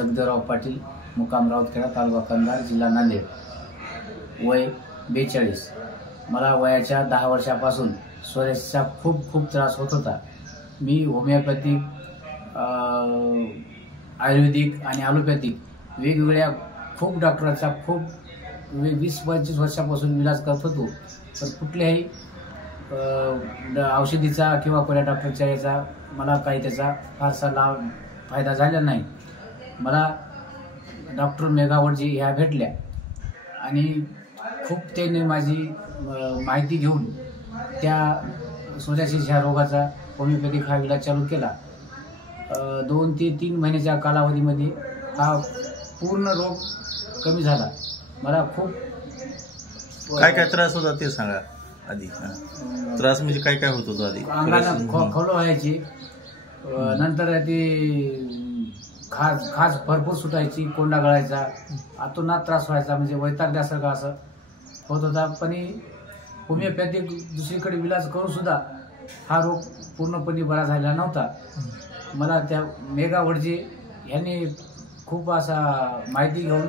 जगदेवराव पाटील, मुक्काम राऊतखेडा, तालुका कंधार, जिल्हा नांदेड. वय 42. मला वयाच्या 10 वर्षापासून सोरायसिसचा खूप त्रास होत होता. मी होमिओपॅथिक, आयुर्वेदिक आणि ॲलोपॅथिक वेगवेगळ्या खूप डॉक्टरांचा 20-25 वर्षापासून इलाज करत होतो. पण कुठल्याही औषधीचा किंवा कोणत्या डॉक्टरच्या याचा मला काही त्याचा फारसा फायदा झाला नाही. मला डॉक्टर मेघावडजी ह्या भेटल्या आणि खूप त्यांनी माझी माहिती घेऊन त्या सोरायसिस ह्या रोगाचा होमिओपॅथिक हा इलाज चालू केला. 2 ते 3 महिन्याच्या कालावधीमध्ये हा पूर्ण रोग कमी झाला. मला खूप काय त्रास होता ते सांगा आधी. त्रास म्हणजे काय होत होतं आधी? अंगाला खवलं व्हायची, नंतर ती खाज भरपूर सुटायची, कोंडा गळायचा, आतोनात त्रास व्हायचा, म्हणजे वैतागल्यासारखं असं होत होता. पण होमिओपॅथिक दुसरीकडे इलाज करून सुद्धा हा रोग पूर्णपणे बरा झालेला नव्हता. मला त्या मेघावडजी यांनी खूप असा माहिती घेऊन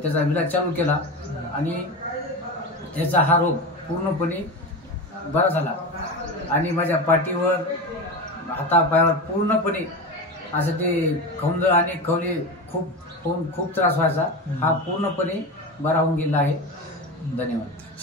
त्याचा इलाज चालू केला आणि त्याचा हा रोग पूर्णपणे बरा झाला. आणि माझ्या पाठीवर, हातापायावर पूर्णपणे असं ते खवंद आणि खवले खूप त्रास व्हायचा. हा पूर्णपणे बरा होऊन गेला आहे. धन्यवाद.